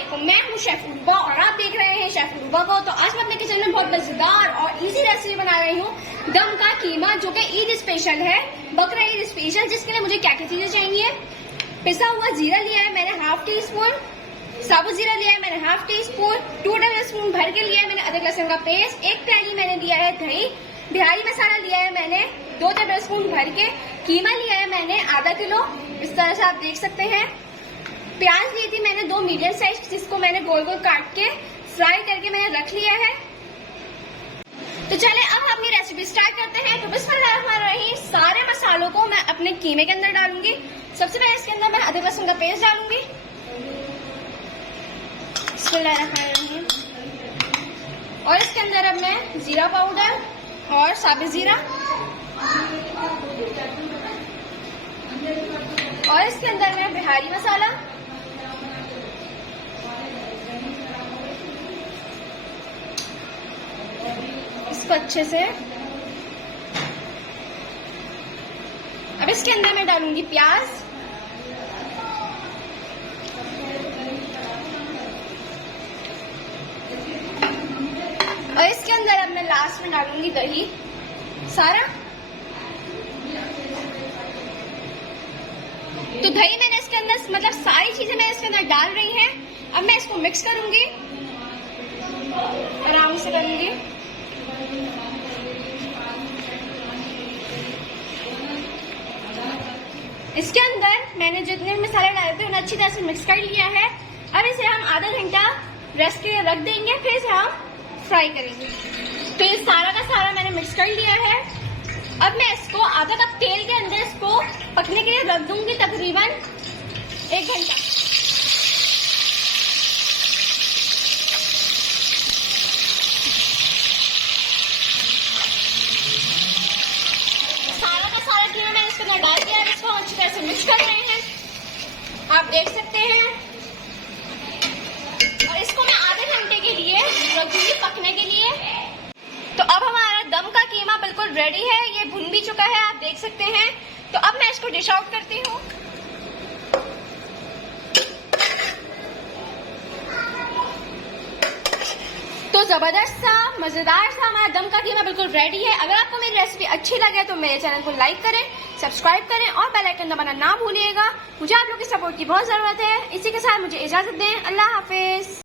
अस्सलामुअलैकुम, मैं हूँ शेफ उर्वा और आप देख रहे हैं शेफ उर्वा को। तो आज मैं अपने किचन में बहुत मजेदार और इजी रेसिपी बना रही हूँ, दम का कीमा, जो कि ईद स्पेशल है, बकरा ईद स्पेशल। जिसके लिए मुझे क्या क्या चीजें चाहिए। पिसा हुआ जीरा लिया है मैंने हाफ टी स्पून, साबुत जीरा लिया है मैंने half tea spoon, 2 table spoon भर के लिया है मैंने अदरक लहसुन का पेस्ट, 1 प्याली मैंने लिया है दही, बिहारी मसाला लिया है मैंने 2 टेबल स्पून भर के, कीमा लिया है मैंने आधा किलो, इस तरह से आप देख सकते हैं। प्याज ली थी मैंने 2 मीडियम साइज, जिसको मैंने गोल गोल काट के फ्राई करके मैंने रख लिया है। तो चले अब अपनी रेसिपी स्टार्ट करते हैं। तो बिस्मिल्लाहिर्रहमानिर्रहीम, सारे मसालों को मैं अपने कीमे के अंदर डालूंगी। सबसे पहले इसके अंदर मैं अदरक लहसुन का पेस्ट डालूंगी। बिस्मिल्लाहिर्रहमानिर्रहीम। और इसके अंदर अब मैं जीरा पाउडर और साबित जीरा, और इसके अंदर मैं बिहारी मसाला, इसको अच्छे से, अब इसके अंदर मैं डालूंगी प्याज, और इसके अंदर अब मैं लास्ट में डालूंगी दही सारा। तो दही मैंने इसके अंदर, मतलब सारी चीजें मैं इसके अंदर डाल रही हैं। अब मैं इसको मिक्स करूंगी, आराम से करूंगी। इसके अंदर मैंने जितने भी मसाले डाले थे उन्हें अच्छी तरह से मिक्स कर लिया है। अब इसे हम आधा घंटा रेस्ट के लिए रख देंगे, फिर इसे हम फ्राई करेंगे। तो ये सारा का सारा मैंने मिक्स कर लिया है। अब मैं इसको आधा कप तेल के अंदर इसको पकने के लिए रख दूंगी, तकरीबन 1 घंटा। सारा का सारा कीमा मैंने इसके अंदर डाल दिया है। इसको अच्छी तरह से मिक्स कर रहे हैं, आप देख सकते हैं। और इसको मैं आधे घंटे के लिए रख दूंगी पकने के लिए। तो अब हमारा दम का कीमा बिल्कुल रेडी है, ये भुन भी चुका है, आप देख सकते हैं। तो अब मैं इसको डिश आउट करती हूँ। तो जबरदस्त सा मजेदार सा हमारा दम का कीमा बिल्कुल रेडी है। अगर आपको मेरी रेसिपी अच्छी लगे तो मेरे चैनल को लाइक करें, सब्सक्राइब करें और बेल आइकन दबाना ना भूलिएगा। मुझे आप लोगों की सपोर्ट की बहुत जरूरत है। इसी के साथ मुझे इजाजत दें। अल्लाह हाफिज।